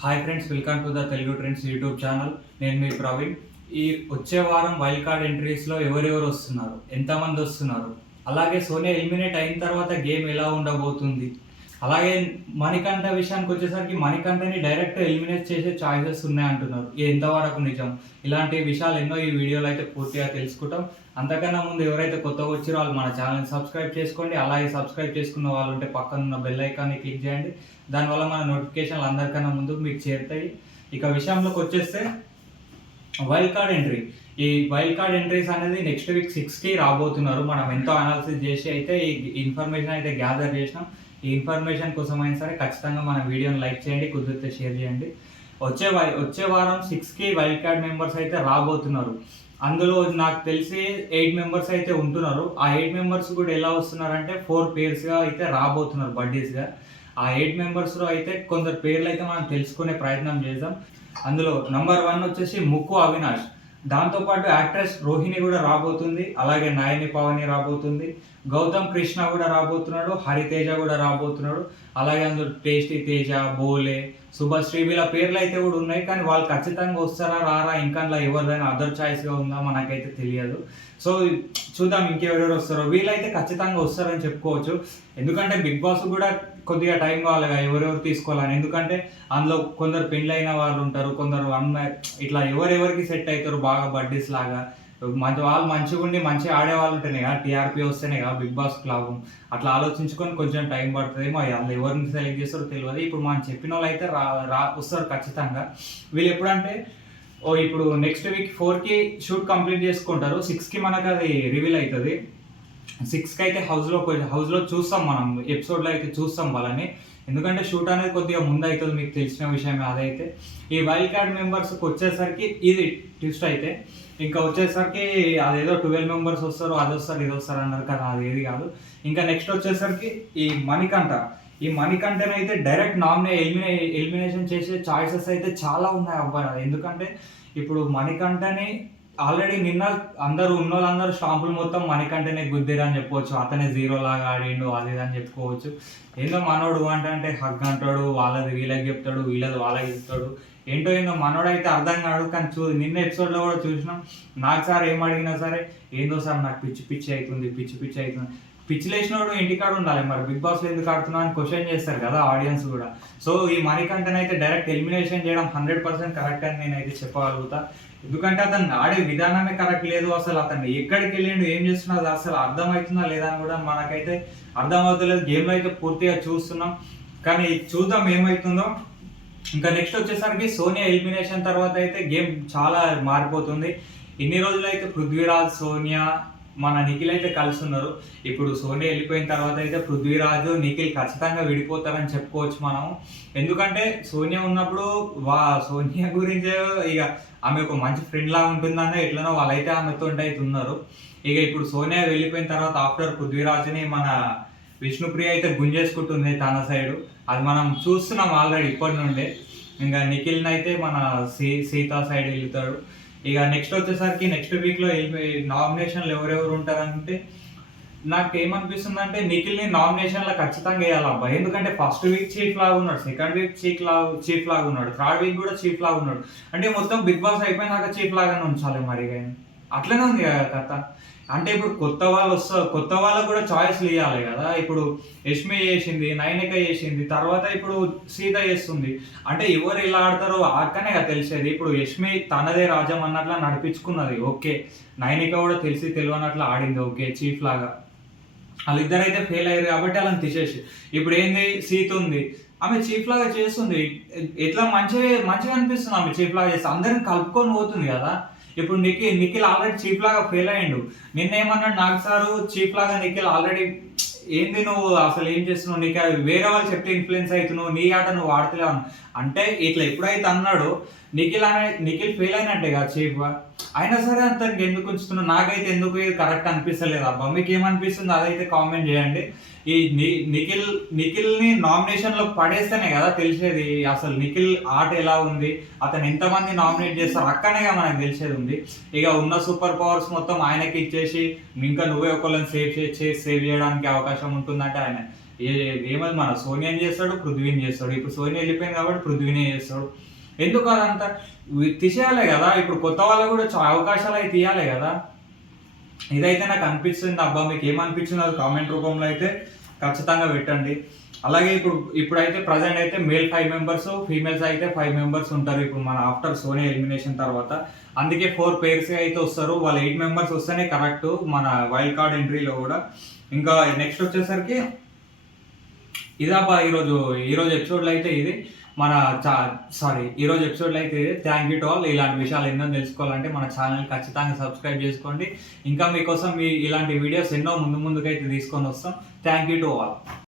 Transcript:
Hi friends, welcome to the Telugu trends YouTube channel. నేను మీ ప్రవీణ్. ఈ వచ్చే వారం వైల్డ్ కార్డ్ ఎంట్రీస్లో ఎవరెవరు వస్తున్నారు, ఎంతమంది వస్తున్నారు, అలాగే సోనియా ఎలిమినేట్ అయిన తర్వాత గేమ్ ఎలా ఉండబోతుంది, అలాగే మణికంఠ విషయానికి వచ్చేసరికి మణికంఠని డైరెక్ట్ ఎలిమినేట్ చేసే ఛాయిసెస్ ఉన్నాయి అంటున్నారు. ఇది ఎంతవరకు నిజం? ఇలాంటి విషయాలు ఎన్నో ఈ వీడియోలో అయితే పూర్తిగా తెలుసుకుంటాం. అంతకన్నా ముందు ఎవరైతే కొత్తగా వచ్చారో వాళ్ళు మన ఛానల్ని సబ్స్క్రైబ్ చేసుకోండి. అలాగే సబ్స్క్రైబ్ చేసుకున్న వాళ్ళు ఉంటే పక్కన ఉన్న బెల్ ఐకాన్ని క్లిక్ చేయండి. దానివల్ల మన నోటిఫికేషన్లు అందరికన్నా ముందు మీకు చేరుతాయి. ఇక విషయంలోకి వచ్చేస్తే వైల్డ్ కార్డ్ ఎంట్రీ. ఈ వైల్డ్ కార్డ్ ఎంట్రీస్ అనేది నెక్స్ట్ వీక్ 6కి రాబోతున్నారు. మనం ఎంతో అనాలిసిస్ చేసి అయితే ఈ ఇన్ఫర్మేషన్ అయితే గ్యాదర్ చేసినాం. ఈ ఇన్ఫర్మేషన్ కోసం అయినా సరే ఖచ్చితంగా మన వీడియోని లైక్ చేయండి, కుదిరితే షేర్ చేయండి. వచ్చే వారం 6కి వైల్డ్ కార్డ్ మెంబర్స్ అయితే రాబోతున్నారు. అందులో నాకు తెలిసి 8 మెంబర్స్ అయితే ఉంటున్నారు. ఆ 8 మెంబర్స్ కూడా ఎలా వస్తున్నారంటే 4 పేర్స్గా అయితే రాబోతున్నారు, బడ్డీస్గా. ఆ 8 మెంబర్స్లో అయితే కొందరు పేర్లు అయితే మనం తెలుసుకునే ప్రయత్నం చేద్దాం. అందులో నంబర్ 1 వచ్చేసి ముక్కు అవినాష్. దాంతోపాటు యాక్ట్రెస్ రోహిణి కూడా రాబోతుంది, అలాగే నయని పవని రాబోతుంది, గౌతమ్ కృష్ణ కూడా రాబోతున్నాడు, హరితేజ కూడా రాబోతున్నాడు, అలాగే అందులో టేస్టీ తేజ, బోలే, శుభశ్రీ వీళ్ళ పేర్లు అయితే కూడా ఉన్నాయి. కానీ వాళ్ళు ఖచ్చితంగా వస్తారా రారా, ఇంకా ఎవరిదైనా అదర్ చాయిస్గా ఉందా మనకైతే తెలియదు. సో చూద్దాం ఇంకెవరెవరు వస్తారో. వీళ్ళైతే ఖచ్చితంగా వస్తారని చెప్పుకోవచ్చు. ఎందుకంటే బిగ్ బాస్ కూడా కొద్దిగా టైం కావాలిగా ఎవరెవరు తీసుకోవాలని. ఎందుకంటే అందులో కొందరు పెళ్ళైన వాళ్ళు ఉంటారు, కొందరు ఇట్లా ఎవరెవరికి సెట్ అవుతారు బాగా బడ్డీస్ లాగా. వాళ్ళు మంచిగా ఉండి మంచిగా ఆడే వాళ్ళు ఉంటేనే కదా, టీఆర్పీ వస్తేనే కదా బిగ్ బాస్ లాభం. అట్లా ఆలోచించుకొని కొంచెం టైం పడుతుందేమో. వాళ్ళు ఎవరిని సెలెక్ట్ చేస్తారో తెలియదు. ఇప్పుడు మనం చెప్పిన వాళ్ళు అయితే వస్తారు ఖచ్చితంగా. వీళ్ళు ఎప్పుడంటే ఇప్పుడు నెక్స్ట్ వీక్ 4కి షూట్ కంప్లీట్ చేసుకుంటారు, 6కి మనకు అది రివీల్ అవుతుంది. 6కి అయితే హౌస్లో చూస్తాం, మనం ఎపిసోడ్లో అయితే చూస్తాం వాళ్ళని. ఎందుకంటే షూట్ అనేది కొద్దిగా ముందు అవుతుంది, మీకు తెలిసిన విషయమే అదైతే. ఈ వైల్డ్ కార్డ్ మెంబర్స్కి వచ్చేసరికి ఇది ట్విస్ట్ అయితే. ఇంకా వచ్చేసరికి అదేదో 12 మెంబర్స్ వస్తారు, అది వస్తారు ఇది వస్తారు అన్నారు కదా, అది ఏది కాదు. ఇంకా నెక్స్ట్ వచ్చేసరికి ఈ మణికంఠని అయితే డైరెక్ట్ ఎలిమినేషన్ చేసే ఛాయిసెస్ అయితే చాలా ఉన్నాయి అబ్బాయి. ఎందుకంటే ఇప్పుడు మణికంఠని ఆల్రెడీ నిన్న అందరూ వాళ్ళందరూ స్టాంపులు మొత్తం మణికంఠనే గుద్దిరు అని చెప్పవచ్చు. అతనే జీరో లాగా ఆడిండు అది ఇది అని చెప్పుకోవచ్చు. ఏందో మనోడు అంటే హగ్ అంటాడు, వాళ్ళది వీళ్ళకి చెప్తాడు, వీళ్ళది వాళ్ళకి చెప్తాడు. ఏంటో మనోడు అయితే అర్థం కాడు. కానీ నిన్న ఎపిసోడ్లో కూడా చూసినాం. నాకు సార్ ఏం అడిగినా సరే ఏందో సార్ నాకు పిచ్చి అవుతుంది, పిచ్చి అవుతుంది. పిచ్చి లేచినోడు ఇంటికాడ ఉండాలి, మరి బిగ్ బాస్లో ఎందుకు ఆడుతున్నా అని క్వశ్చన్ చేస్తారు కదా ఆడియన్స్ కూడా. సో ఈ మణికంఠన్ అయితే డైరెక్ట్ ఎలిమినేషన్ చేయడం 100% కరెక్ట్ అని నేనైతే చెప్పగలుగుతా. ఎందుకంటే అతను ఆడే విధానమే కరెక్ట్ లేదు. అసలు అతను ఎక్కడికి వెళ్ళిండు, ఏం చేస్తున్నది అసలు అర్థమవుతుందా లేదా అని కూడా మనకైతే అర్థమవుతలేదు. గేమ్లో అయితే పూర్తిగా చూస్తున్నాం, కానీ చూద్దాం ఏమవుతుందో. ఇంకా నెక్స్ట్ వచ్చేసరికి సోనియా ఎలిమినేషన్ తర్వాత అయితే గేమ్ చాలా మారిపోతుంది. ఇన్ని రోజులు అయితే పృథ్వీరాజ్, సోనియా, మన నిఖిల్ అయితే కలిసి ఉన్నారు. ఇప్పుడు సోనియా వెళ్ళిపోయిన తర్వాత అయితే పృథ్వీరాజు, నిఖిల్ ఖచ్చితంగా విడిపోతారని చెప్పుకోవచ్చు మనం. ఎందుకంటే సోనియా ఉన్నప్పుడు సోనియా గురించి ఇక ఆమె ఒక మంచి ఫ్రెండ్ లాగా ఉంటుందన్న ఎట్లనో వాళ్ళైతే ఆమెతో అయితే ఉన్నారు. ఇక ఇప్పుడు సోనియా వెళ్ళిపోయిన తర్వాత ఆఫ్టర్ పృథ్వీరాజుని మన విష్ణుప్రియ అయితే గుంజేసుకుంటుంది తన సైడు. అది మనం చూస్తున్నాం ఆల్రెడీ ఇప్పటి నుండే. ఇంకా నిఖిల్ని అయితే మన సీతా సైడ్ వెళ్తాడు. ఇక నెక్స్ట్ వచ్చేసరికి నెక్స్ట్ వీక్లో నామినేషన్లు ఎవరెవరు ఉంటారంటే నాకు ఏమనిపిస్తుంది అంటే నిఖిల్ని నామినేషన్లో ఖచ్చితంగా వేయాలబ్బా. ఎందుకంటే ఫస్ట్ వీక్ చీఫ్ లాగా ఉన్నాడు, సెకండ్ వీక్ చీఫ్ లాగా ఉన్నాడు, థర్డ్ వీక్ కూడా చీఫ్ లాగా ఉన్నాడు. అంటే మొత్తం బిగ్ బాస్ అయిపోయినాక చీఫ్ లాగానే ఉంచాలి మరి. కానీ అట్లనే ఉంది కదా కథ. అంటే ఇప్పుడు కొత్త వాళ్ళకు కూడా చాయిస్లు ఇవ్వాలి కదా. ఇప్పుడు యష్మి చేసింది, నైనిక చేసింది, తర్వాత ఇప్పుడు సీత చేస్తుంది. అంటే ఎవరు ఇలా ఆడతారో అక్కనే కదా తెలిసేది. ఇప్పుడు యష్మి తనదే రాజ్యం అన్నట్లా నడిపించుకున్నది, ఓకే. నైనిక కూడా తెలియనట్లా ఆడింది, ఓకే, చీఫ్ లాగా. వాళ్ళిద్దరైతే ఫెయిల్ అయ్యారు కాబట్టి వాళ్ళని తీసేసి ఇప్పుడు ఏంది, సీత ఉంది, ఆమె చీఫ్ లాగా చేస్తుంది. ఎట్లా మంచిగా అనిపిస్తుంది ఆమె చీఫ్ లాగా చేస్తే, అందరిని కలుపుకొని పోతుంది కదా. ఇప్పుడు నిఖిల్ ఆల్రెడీ చీఫ్ లాగా ఫెయిల్ అయ్యిండు. నిన్నేమన్నాడు నాకు సారు, చీఫ్ లాగా నిఖిల్ ఆల్రెడీ ఏంది నువ్వు అసలు ఏం చేస్తున్నావు, నీకు వేరే వాళ్ళు చెప్తే ఇన్ఫ్లుయెన్స్ అవుతున్నావు, నీ ఆట నువ్వు ఆడతలేవు అంటే ఇట్లా ఎప్పుడైతే అన్నాడో నిఖిల్ ఫెయిల్ అయినట్టే కదా చీఫ్గా. అయినా సరే అతనికి ఎందుకు ఉంచుతున్నావు, నాకైతే ఎందుకు ఇది కరెక్ట్ అనిపిస్తలేదు అబ్బా. మీకు ఏమనిపిస్తుంది అదైతే కామెంట్ చేయండి. ఈ నిఖిల్ని నామినేషన్లో పడేస్తేనే కదా తెలిసేది అసలు నిఖిల్ ఆట ఎలా ఉంది, అతను ఎంతమంది నామినేట్ చేస్తారు అక్కడనే మనకు తెలిసేది ఉంది. ఇక ఉన్న సూపర్ పవర్స్ మొత్తం ఆయనకి ఇచ్చేసి ఇంకా నువ్వే ఒకళ్ళని సేవ్ చేయడానికి అవకాశం ఉంటుందంటే ఆయన ఏమది మన సోనియాని చేస్తాడు, పృథ్వీని చేస్తాడు. ఇప్పుడు సోనియా వెళ్ళిపోయింది కాబట్టి పృథ్వీనే చేస్తాడు. ఎందుకు అదంతా తీసేయాలి కదా. ఇప్పుడు కొత్త వాళ్ళకు కూడా అవకాశాలు అయితే ఇవ్వాలి కదా. ఇదైతే నాకు అనిపిస్తుంది. అబ్బా మీకు ఏమనిపించింది అది కామెంట్ రూపంలో అయితే ఖచ్చితంగా పెట్టండి. అలాగే ఇప్పుడైతే ప్రజెంట్ అయితే మేల్ 5 మెంబర్స్, ఫీమేల్స్ అయితే 5 మెంబర్స్ ఉంటారు ఇప్పుడు మన ఆఫ్టర్ సోనియా ఎలిమినేషన్ తర్వాత. అందుకే 4 పేర్స్ అయితే వస్తారు. వాళ్ళు 8 మెంబర్స్ వస్తేనే కరెక్ట్ మన వైల్డ్ కార్డ్ ఎంట్రీలో కూడా. ఇంకా నెక్స్ట్ వచ్చేసరికి ఇదాపా ఈరోజు ఎపిసోడ్లో అయితే ఇది మన ఈరోజు ఎపిసోడ్లో అయితే ఇది. Thank you to all. ఇలాంటి విషయాలు ఎన్నో తెలుసుకోవాలంటే మన ఛానల్ ఖచ్చితంగా సబ్స్క్రైబ్ చేసుకోండి. ఇంకా మీకోసం ఇలాంటి వీడియోస్ ఎన్నో ముందుకైతే తీసుకొని వస్తాం. Thank you to all.